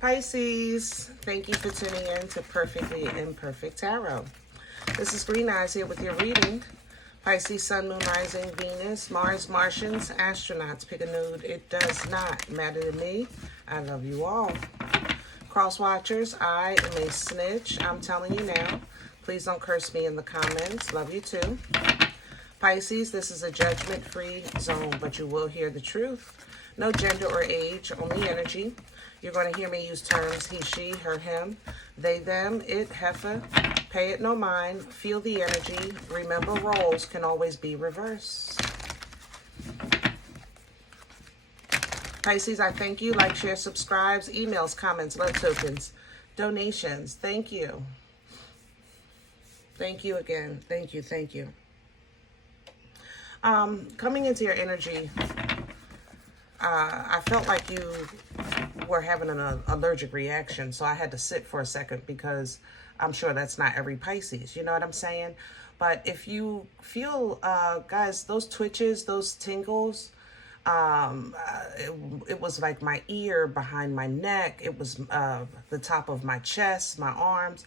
Pisces, thank you for tuning in to Perfectly Imperfect Tarot. This is Green Eyes here with your reading. Pisces, Sun, Moon, Rising, Venus, Mars, Martians, astronauts. Pick a nude. It does not matter to me. I love you all. Cross watchers, I am a snitch. I'm telling you now. Please don't curse me in the comments. Love you too. Pisces, this is a judgment-free zone, but you will hear the truth. No gender or age, only energy. You're going to hear me use terms he, she, her, him, they, them, it, heifer. Pay it no mind. Feel the energy. Remember, roles can always be reversed. Pisces, I thank you. Like, share, subscribes, emails, comments, love tokens, donations. Thank you. Thank you again. Thank you. Thank you. Coming into your energy, I felt like you were having an allergic reaction, so I had to sit for a second because I'm sure that's not every Pisces, you know what I'm saying? But if you feel, guys, those twitches, those tingles, it was like my ear, behind my neck, it was the top of my chest, my arms.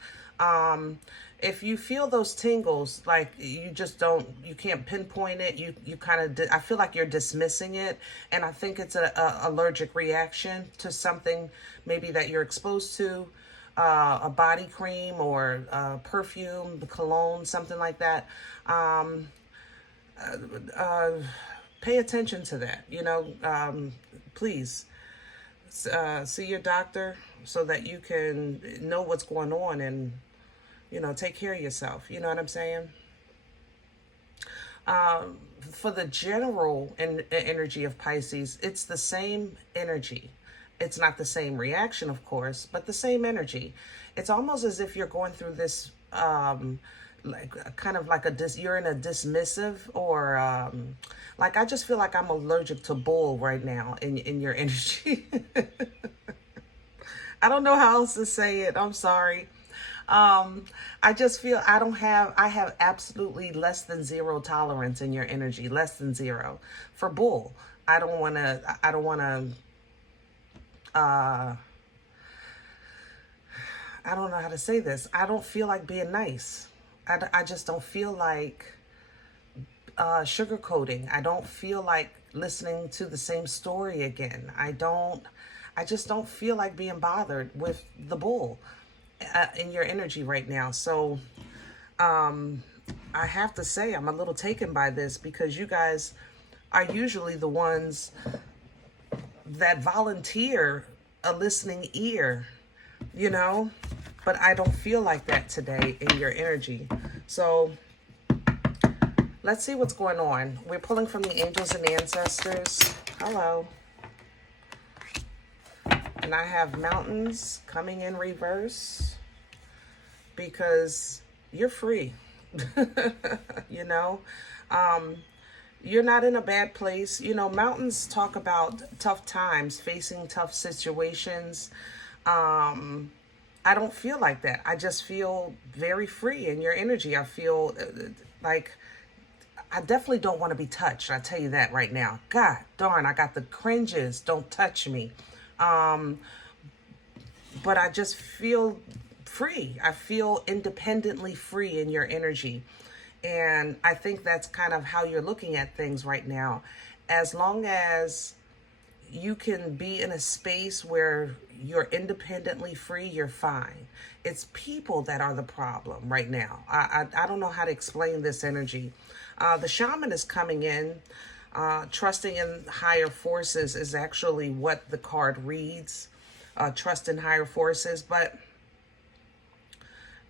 If you feel those tingles, like you just don't, you can't pinpoint it, you kind of, I feel like you're dismissing it, and I think it's a allergic reaction to something maybe that you're exposed to, a body cream or perfume, cologne, something like that. Pay attention to that, you know, please see your doctor so that you can know what's going on and, you know, take care of yourself. You know what I'm saying? For the general energy of Pisces, it's the same energy. It's not the same reaction, of course, but the same energy. It's almost as if you're going through this, like kind of like you're in a dismissive or like, I just feel like I'm allergic to bull right now in your energy. I don't know how else to say it. I'm sorry. I just feel I have absolutely less than zero tolerance in your energy, less than zero for bull. I don't want to, I don't know how to say this. I don't feel like being nice. I just don't feel like sugarcoating. I don't feel like listening to the same story again. I just don't feel like being bothered with the bull in your energy right now. So I have to say I'm a little taken by this because you guys are usually the ones that volunteer a listening ear, you know, but I don't feel like that today in your energy. So let's see what's going on. We're pulling from the angels and ancestors. Hello. And I have mountains coming in reverse because you're free. You know, you're not in a bad place. You know, mountains talk about tough times, facing tough situations. I don't feel like that. I just feel very free in your energy. I feel like I definitely don't want to be touched. I tell you that right now. God darn, I got the cringes. Don't touch me. But I just feel free. I feel independently free in your energy. And I think that's kind of how you're looking at things right now. As long as you can be in a space where you're independently free, you're fine. It's people that are the problem right now. I don't know how to explain this energy. The shaman is coming in. Trusting in higher forces is actually what the card reads. Trust in higher forces. But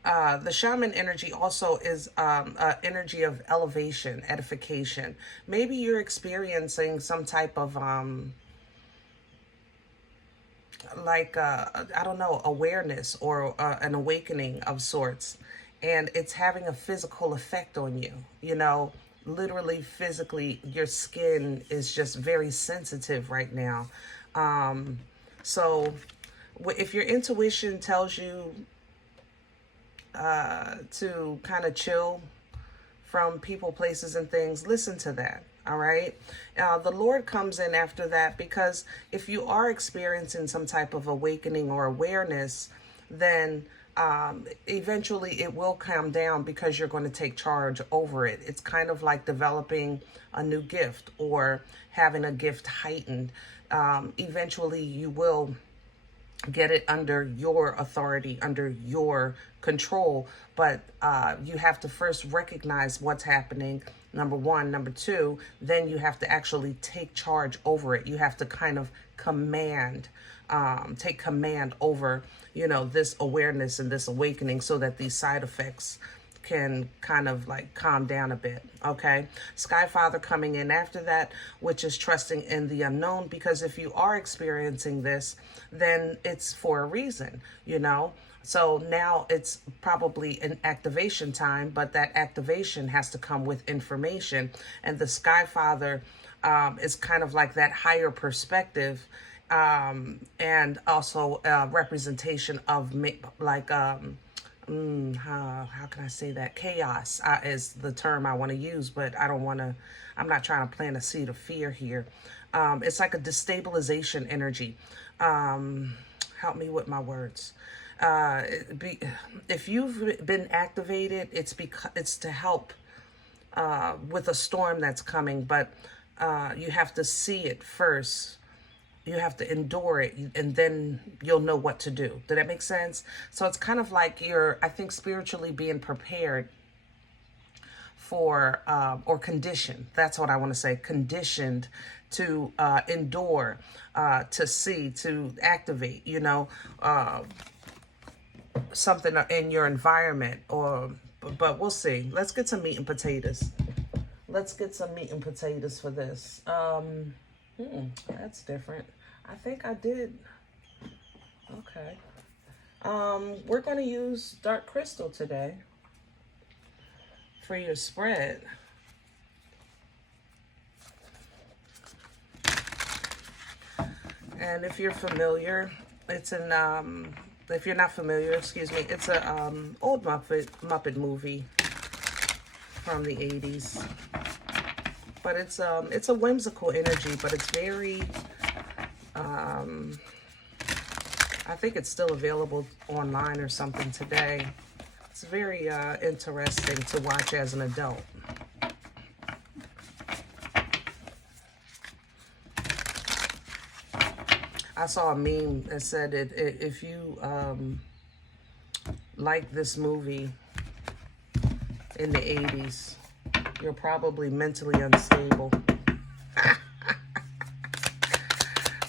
the shaman energy also is energy of elevation, edification. Maybe you're experiencing some type of I don't know, awareness or an awakening of sorts, and it's having a physical effect on you. You know, literally, physically, your skin is just very sensitive right now. So if your intuition tells you to kind of chill from people, places, and things, listen to that. All right. The Lord comes in after that, because if you are experiencing some type of awakening or awareness, then eventually it will calm down, because you're going to take charge over it. It's kind of like developing a new gift or having a gift heightened. Eventually you will get it under your authority, under your control. But you have to first recognize what's happening, number one. Number two, then you have to actually take charge over it. You have to kind of command, take command over, you know, this awareness and this awakening, so that these side effects can kind of like calm down a bit. Okay. Sky Father coming in after that, which is trusting in the unknown, because if you are experiencing this, then it's for a reason, you know. So now it's probably an activation time, but that activation has to come with information. And the Sky Father is kind of like that higher perspective, and also representation of like how can I say that? Chaos is the term I want to use, but I'm not trying to plant a seed of fear here. It's like a destabilization energy. Help me with my words. If you've been activated, it's to help with a storm that's coming, but you have to see it first. You have to endure it, and then you'll know what to do. Did that make sense? So it's kind of like you're, I think, spiritually being prepared for, or conditioned. That's what I want to say. Conditioned to endure, to see, to activate, you know, something in your environment. But we'll see. Let's get some meat and potatoes. Let's get some meat and potatoes for this. That's different. I think I did. Okay. We're going to use dark crystal today for your spread. And if you're familiar, it's an if you're not familiar, excuse me, it's a old Muppet movie from the 80s. But it's a whimsical energy, but it's very, I think it's still available online or something today. It's very interesting to watch as an adult. I saw a meme that said if you like this movie in the 80s, you're probably mentally unstable.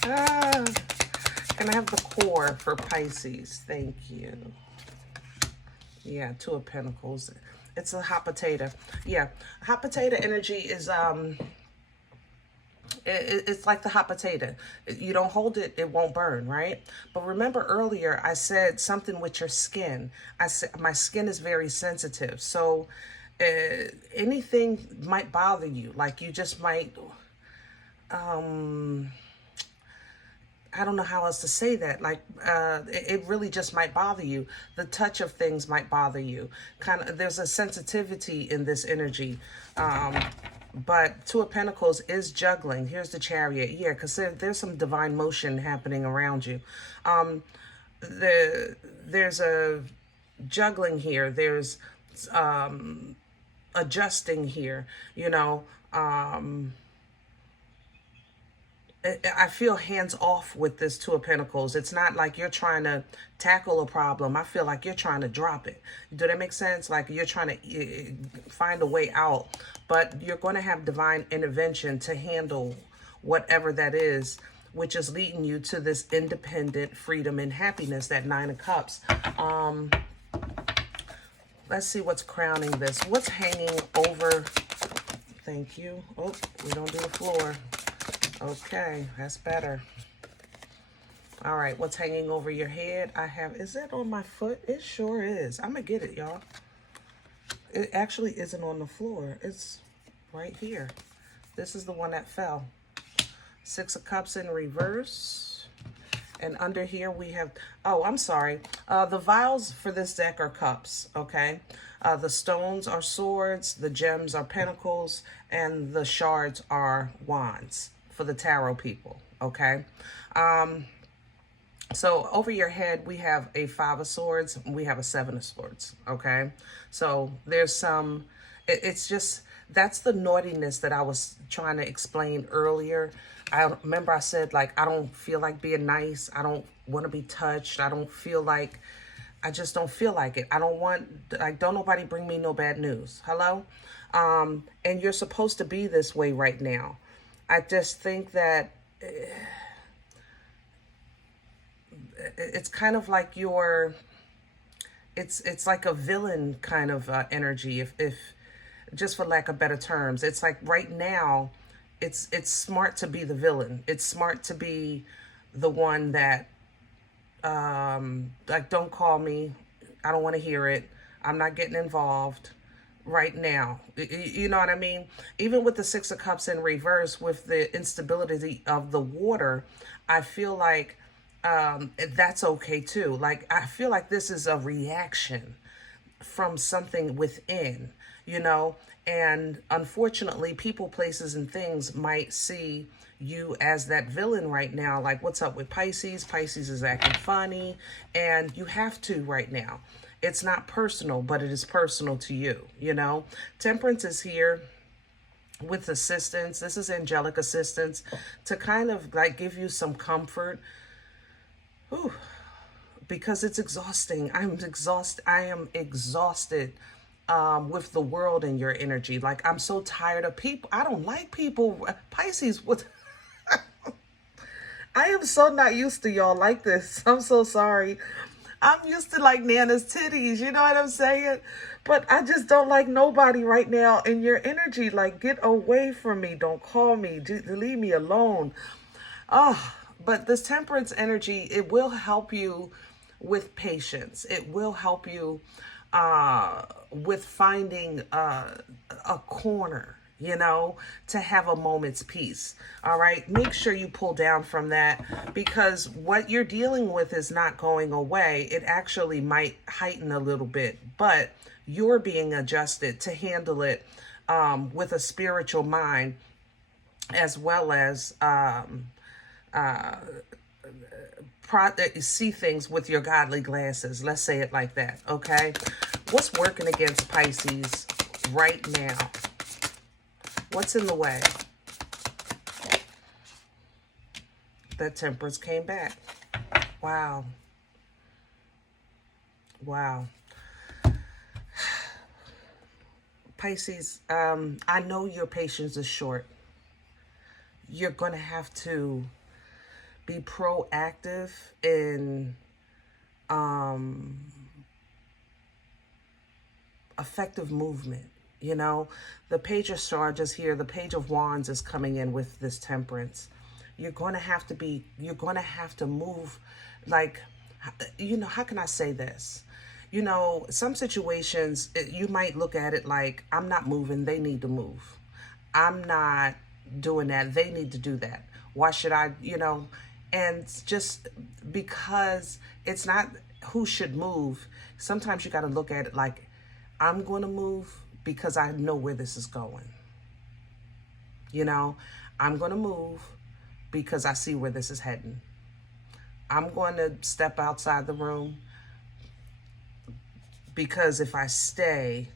Can I have the core for Pisces? Thank you. Yeah, Two of Pentacles. It's a hot potato. Yeah, hot potato energy is it's like the hot potato. You don't hold it, it won't burn, right? But remember earlier I said something with your skin. I said my skin is very sensitive, so anything might bother you. Like you just might, I don't know how else to say that. Like, it really just might bother you. The touch of things might bother you. Kind of, there's a sensitivity in this energy. But Two of Pentacles is juggling. Here's the Chariot. Yeah, because there's some divine motion happening around you. There's a juggling here. There's adjusting here, you know. I feel hands off with this Two of Pentacles. It's not like you're trying to tackle a problem. I feel like you're trying to drop it. Do that make sense? Like you're trying to find a way out, but you're going to have divine intervention to handle whatever that is, which is leading you to this independent freedom and happiness, that Nine of Cups. Let's see what's crowning this. What's hanging over? Thank you. Oh, we don't do the floor. Okay, that's better. All right, what's hanging over your head? Is that on my foot? It sure is. I'm gonna get it, y'all. It actually isn't on the floor. It's right here. This is the one that fell. Six of Cups in reverse. And under here we have, oh, I'm sorry. The vials for this deck are cups, okay? The stones are swords, the gems are pentacles, and the shards are wands for the tarot people, okay? So over your head, we have a 5 of swords, we have a 7 of swords, okay? So there's some, it's just, that's the naughtiness that I was trying to explain earlier. I remember I said, like, I don't feel like being nice. I don't want to be touched. I don't feel like, I just don't feel like it. I don't want, like, don't nobody bring me no bad news. Hello? And you're supposed to be this way right now. I just think that it's kind of like you're, it's like a villain kind of energy, if just for lack of better terms. It's like right now, it's smart to be the villain. It's smart to be the one that, like, don't call me. I don't want to hear it. I'm not getting involved right now. You know what I mean? Even with the 6 of Cups in reverse, with the instability of the water, I feel like that's okay too. Like, I feel like this is a reaction from something within, you know, and unfortunately people, places, and things might see you as that villain right now. Like, what's up with Pisces? Pisces is acting funny, and you have to right now. It's not personal, but it is personal to you, you know. Temperance is here with assistance. This is angelic assistance to kind of like give you some comfort. Ooh, because it's exhausting. I am exhausted with the world and your energy. Like, I'm so tired of people. I don't like people. Pisces, what? I am so not used to y'all like this. I'm so sorry. I'm used to like Nana's titties. You know what I'm saying? But I just don't like nobody right now in your energy. Like, get away from me. Don't call me. Leave me alone. Oh, but this temperance energy, it will help you with patience. It will help you with finding a corner, you know, to have a moment's peace. All right. Make sure you pull down from that, because what you're dealing with is not going away. It actually might heighten a little bit, but you're being adjusted to handle it with a spiritual mind, as well as see things with your godly glasses. Let's say it like that, okay? What's working against Pisces right now? What's in the way? That Temperance came back. Wow. Wow. Pisces, I know your patience is short. You're going to have to be proactive in effective movement. You know, the Page of Swords is here. The Page of Wands is coming in with this Temperance. You're going to have to move, like, you know, how can I say this? You know, some situations, you might look at it like, I'm not moving, they need to move. I'm not doing that, they need to do that. Why should I, you know? And just because it's not who should move, sometimes you got to look at it like, I'm going to move because I know where this is going. You know, I'm going to move because I see where this is heading. I'm going to step outside the room because if I stay,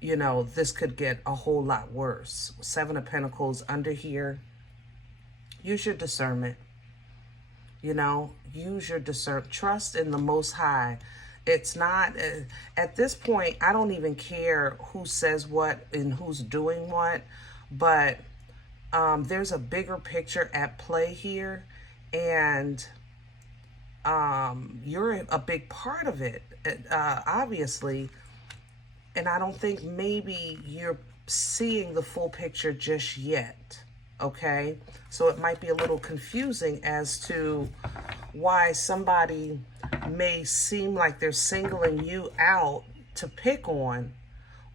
you know, this could get a whole lot worse. 7 of Pentacles under here. Use your discernment. You know, use your discernment. Trust in the Most High. It's not, at this point, I don't even care who says what and who's doing what, but there's a bigger picture at play here, and you're a big part of it, obviously, and I don't think maybe you're seeing the full picture just yet, okay? So it might be a little confusing as to why somebody may seem like they're singling you out to pick on,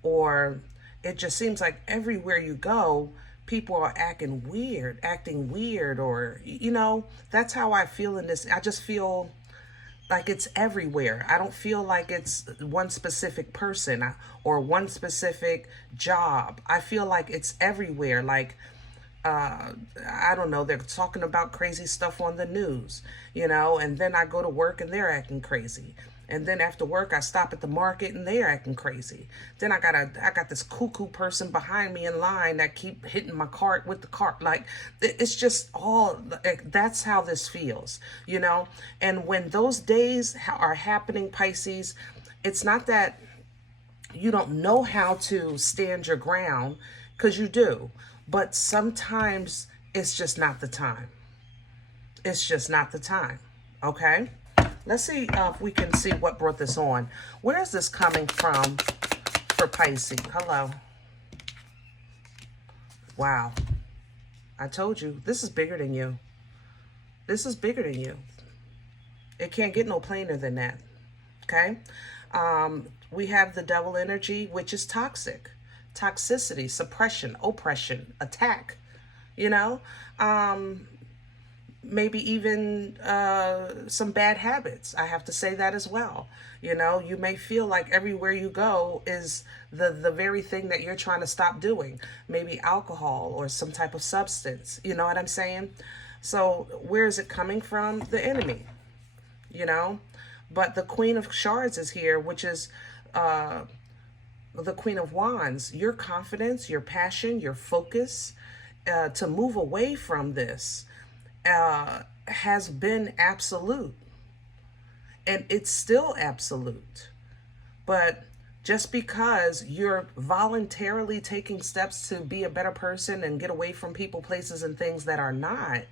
or it just seems like everywhere you go, people are acting weird, or, you know, that's how I feel in this. I just feel like it's everywhere. I don't feel like it's one specific person or one specific job. I feel like it's everywhere. Like, I don't know, they're talking about crazy stuff on the news, you know, and then I go to work and they're acting crazy. And then after work, I stop at the market and they're acting crazy. Then I got this cuckoo person behind me in line that keep hitting my cart with the cart. Like, it's just all, that's how this feels, you know? And when those days are happening, Pisces, it's not that you don't know how to stand your ground, because you do. But sometimes it's just not the time. It's just not the time, okay? Let's see if we can see what brought this on. Where is this coming from for Pisces? Hello. Wow. I told you, this is bigger than you. This is bigger than you. It can't get no plainer than that, okay? We have the devil energy, which is toxic. Toxicity, suppression, oppression, attack, you know? Maybe even some bad habits. I have to say that as well. You know, you may feel like everywhere you go is the very thing that you're trying to stop doing. Maybe alcohol or some type of substance. You know what I'm saying? So where is it coming from? The enemy, you know? But the Queen of Shards is here, which is the Queen of Wands. Your confidence, your passion, your focus to move away from this has been absolute, and it's still absolute. But just because you're voluntarily taking steps to be a better person and get away from people, places, and things that are not,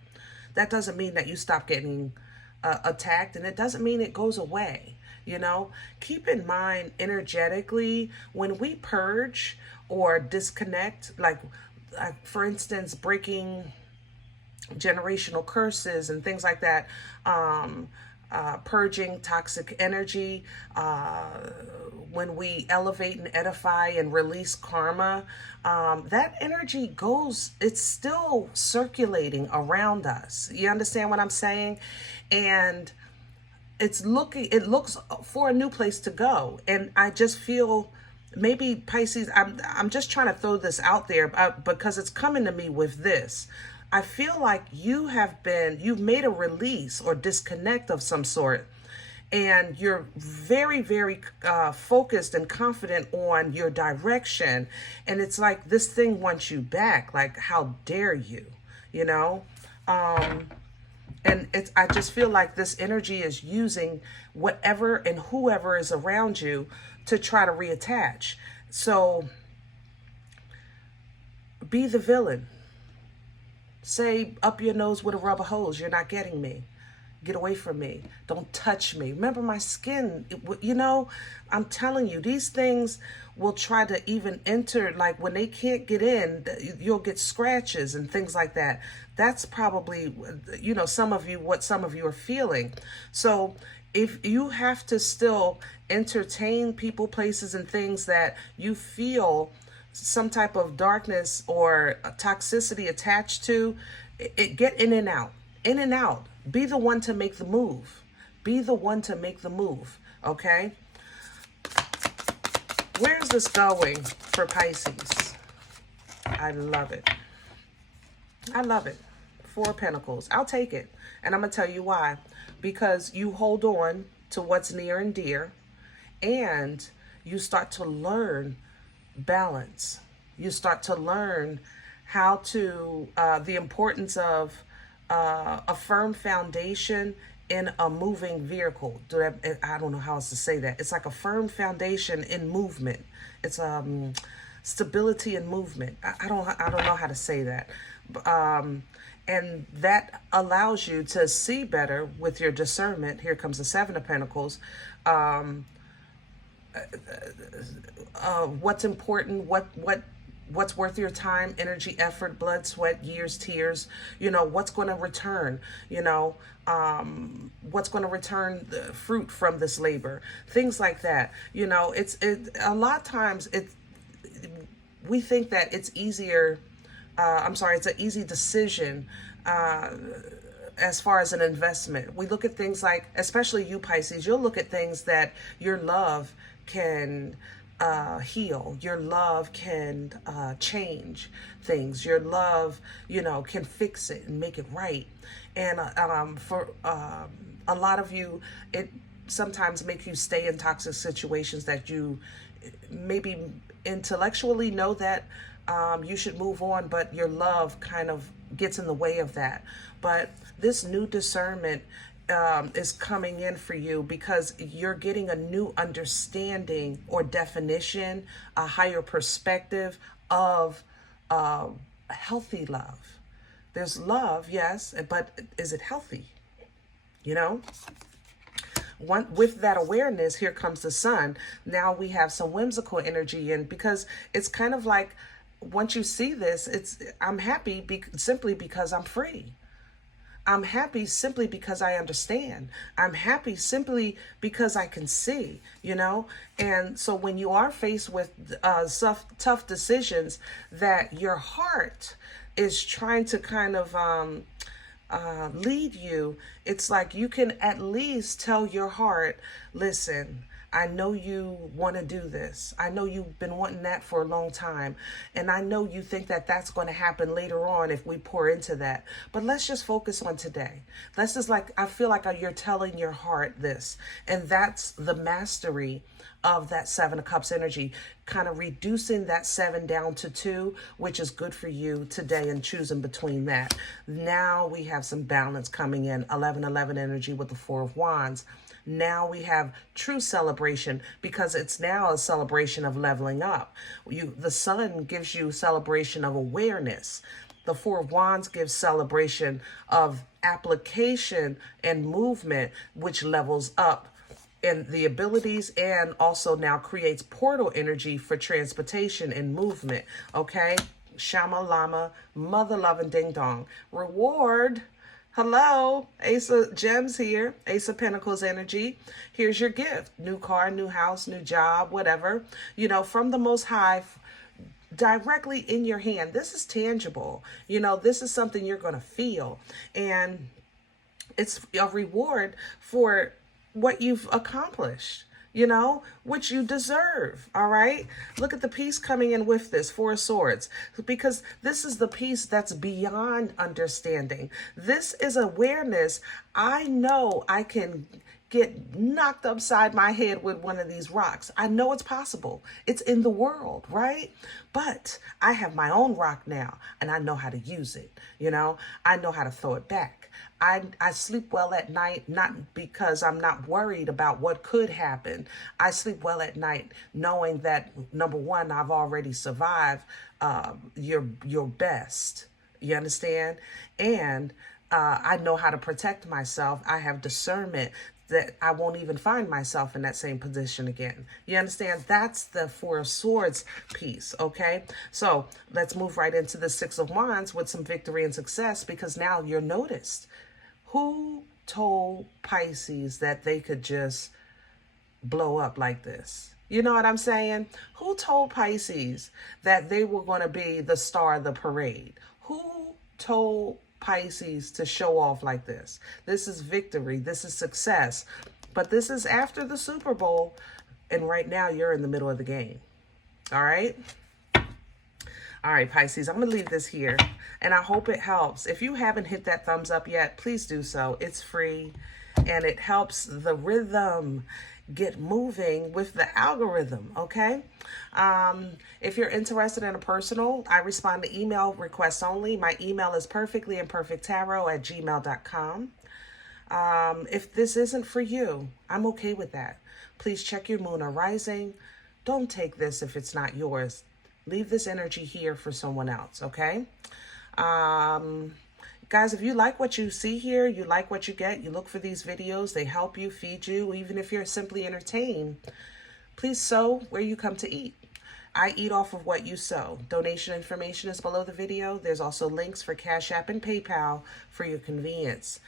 that doesn't mean that you stop getting attacked, and it doesn't mean it goes away. You know, keep in mind energetically, when we purge or disconnect, like for instance, breaking generational curses and things like that, purging toxic energy, when we elevate and edify and release karma, that energy goes, it's still circulating around us. You understand what I'm saying? And it looks for a new place to go. And I just feel, maybe Pisces, I'm just trying to throw this out there because it's coming to me with this. I feel like you've made a release or disconnect of some sort, and you're very, very focused and confident on your direction. And it's like this thing wants you back. Like, how dare you, you know? And I just feel like this energy is using whatever and whoever is around you to try to reattach. So be the villain. Say up your nose with a rubber hose, you're not getting me. Get away from me. Don't touch me. Remember my skin. You know, I'm telling you, these things will try to even enter, like when they can't get in, you'll get scratches and things like that. That's probably, you know, what some of you are feeling. So if you have to still entertain people, places, and things that you feel some type of darkness or toxicity attached to, get in and out, in and out. Be the one to make the move. Be the one to make the move, okay? Where's this going for Pisces? I love it. I love it. 4 of Pentacles. I'll take it. And I'm going to tell you why. Because you hold on to what's near and dear, and you start to learn balance. You start to learn how to, the importance of a firm foundation in a moving vehicle. I don't know how else to say that. It's like a firm foundation in movement. It's stability in movement. I don't know how to say that. And that allows you to see better with your discernment. Here comes the 7 of Pentacles. What's important, what's worth your time, energy, effort, blood, sweat, years, tears, you know, what's going to return, you know, what's going to return the fruit from this labor, things like that. You know, a lot of times we think that it's easier it's an easy decision as far as an investment. We look at things like, especially you Pisces, you'll look at things that your love can heal. Your love can change things. Your love, can fix it and make it right. And for a lot of you, it sometimes makes you stay in toxic situations that you maybe intellectually know that you should move on, but your love kind of gets in the way of that. But this new discernment is coming in for you because you're getting a new understanding or definition, a higher perspective of healthy love. There's love, yes, but is it healthy? With that awareness, here comes the sun. Now we have some whimsical energy in, because it's kind of like, once you see this, I'm happy simply because I'm free. I'm happy simply because I understand. I'm happy simply because I can see, And so when you are faced with tough decisions that your heart is trying to kind of lead you, it's like you can at least tell your heart, listen, I know you want to do this. I know you've been wanting that for a long time. And I know you think that that's going to happen later on if we pour into that. But let's just focus on today. Let's just I feel like you're telling your heart this. And that's the mastery of that Seven of Cups energy, kind of reducing that 7 down to 2, which is good for you today, and choosing between that. Now we have some balance coming in, 11-11 energy with the 4 of Wands. Now we have true celebration, because it's now a celebration of leveling up. The sun gives you celebration of awareness. The 4 of Wands gives celebration of application and movement, which levels up in the abilities, and also now creates portal energy for transportation and movement. Okay? Shama Lama, mother loving ding dong. Reward. Hello, Ace of Gems here, Ace of Pentacles energy. Here's your gift. New car, new house, new job, whatever. From the Most High, directly in your hand. This is tangible. This is something you're going to feel. And it's a reward for what you've accomplished, which you deserve. All right. Look at the peace coming in with this 4 of Swords, because this is the peace that's beyond understanding. This is awareness. I know I can get knocked upside my head with one of these rocks. I know it's possible. It's in the world, right? But I have my own rock now, and I know how to use it. I know how to throw it back. I sleep well at night, not because I'm not worried about what could happen. I sleep well at night knowing that, number one, I've already survived your best. You understand? And I know how to protect myself. I have discernment that I won't even find myself in that same position again. You understand? That's the 4 of Swords piece, okay? So let's move right into the 6 of Wands with some victory and success, because now you're noticed. Who told Pisces that they could just blow up like this? You know what I'm saying? Who told Pisces that they were going to be the star of the parade? Who told Pisces to show off like this? This is victory. This is success. But this is after the Super Bowl. And right now you're in the middle of the game. All right? All right, Pisces, I'm going to leave this here. And I hope it helps. If you haven't hit that thumbs up yet, please do so. It's free. And it helps the rhythm get moving with the algorithm, okay? If you're interested in a personal, I respond to email requests only. My email is perfectlyimperfecttarot@gmail.com. If this isn't for you, I'm okay with that. Please check your moon or rising. Don't take this if it's not yours. Leave this energy here for someone else, okay? Guys, if you like what you see here, you like what you get, you look for these videos, they help you, feed you, even if you're simply entertained, please sow where you come to eat. I eat off of what you sow. Donation information is below the video. There's also links for CashApp and PayPal for your convenience.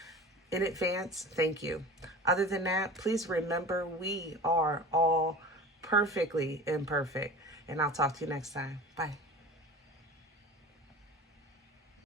In advance, thank you. Other than that, please remember we are all perfectly imperfect. And I'll talk to you next time. Bye.